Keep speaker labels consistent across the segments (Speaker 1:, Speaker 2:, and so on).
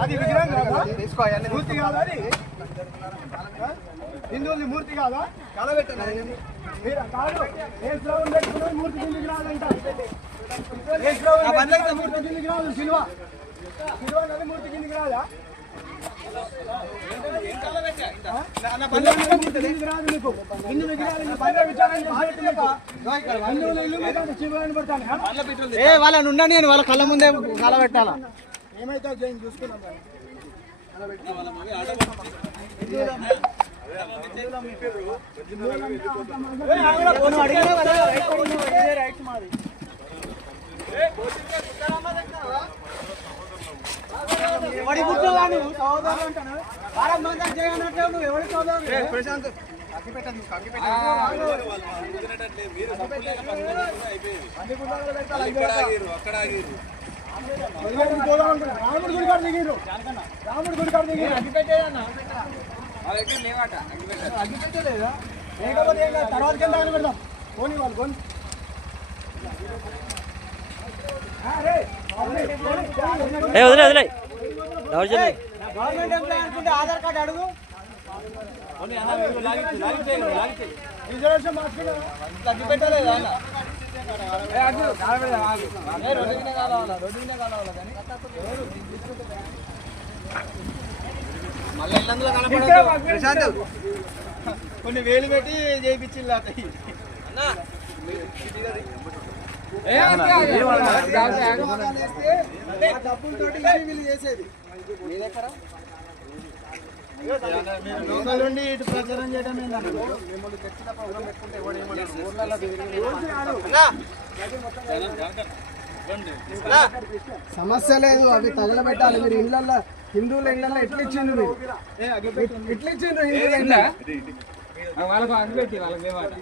Speaker 1: అది విగ్రహం కాదా మూర్తి కాదా అది మూర్తి కాదా మీరు కాదు మూర్తి కిందికి రాదంట ఏ మూర్తి కిందికి రాదు శిలువ శిలువ మూర్తి
Speaker 2: ఏ వాళ్ళని ఉండని నేను వాళ్ళ కళ్ళ ముందే కళ పెట్టాలా
Speaker 1: ఏమైతే చూసుకున్నాం కానీ.
Speaker 2: రైట్ మాది. ఎవడి అంటాను
Speaker 1: అనుకున్నా. రాముడి గుడి కాడ దిగిర్రు. రాముడి గుడి కాడ దిగిర్రు. అగ్గి పెట్టేదన్నా అగ్గి పెట్టలేదా? లేకపోతే తర్వాత కింద ఆయన పెడదాం. పోనీ వాళ్ళు పోనీ.
Speaker 3: ఏ వదిలే వదిలే. దౌర్జన్యం
Speaker 2: గవర్నమెంట్ ఎంప్లాయ్ అనుకుంటే ఆధార్ కార్డు అడుగు
Speaker 1: రిజర్వేషన్
Speaker 2: అగ్గి పెట్టలేదా రోడ్డు రోడ్డు కానీ. మళ్ళీ ఇల్లందులో కనపడదు. ప్రశాంత్ కొన్ని వేలు పెట్టి చేయించింది అన్న డబ్బులతోటి వీళ్ళు చేసేది నుండి ఇటు ప్రచారం చేయడం!
Speaker 1: సమస్య లేదు అవి తగలబెట్టాలి. మీరు ఇళ్ళల్లో హిందువుల ఇళ్ళల్లో ఎట్లా ఇచ్చిండ్రు మీరు ఎట్లా ఇచ్చిండ్రు హిందువుల ఇళ్ళ
Speaker 4: వాళ్ళకు అగ్గిపెట్టి వాళ్ళకి మేమాట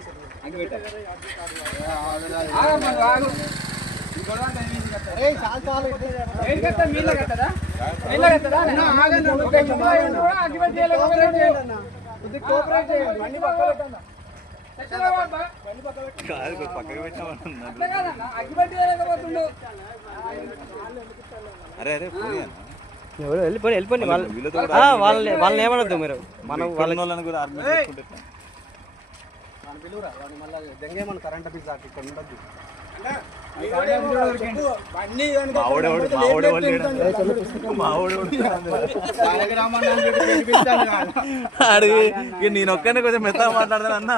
Speaker 5: అరే అరే పోనీ అన్న.
Speaker 3: ఎవరు? వెళ్ళిపోయి వెళ్ళిపోయి వాళ్ళు ఆ, వాళ్ళని వాళ్ళని ఏమనొద్దు మీరు? మనం
Speaker 5: వాళ్ళని కూడా ఆర్మీ చేసుకుంటే ఎట్లా?
Speaker 1: వాడిని పిలువురా వాడిని మళ్ళీ దెంగేమని కరెంట్ ఆఫీస్ దాకా ఇక్కడ ఉండద్దు.
Speaker 5: మా ఆవిడెవడు మా ఆవిడెవడు లేడు. మా ఆవిడెవడు అడిగి ఇక నేను ఒక్కనే కొంచెం మెత్తగా మాట్లాడతాను అన్నా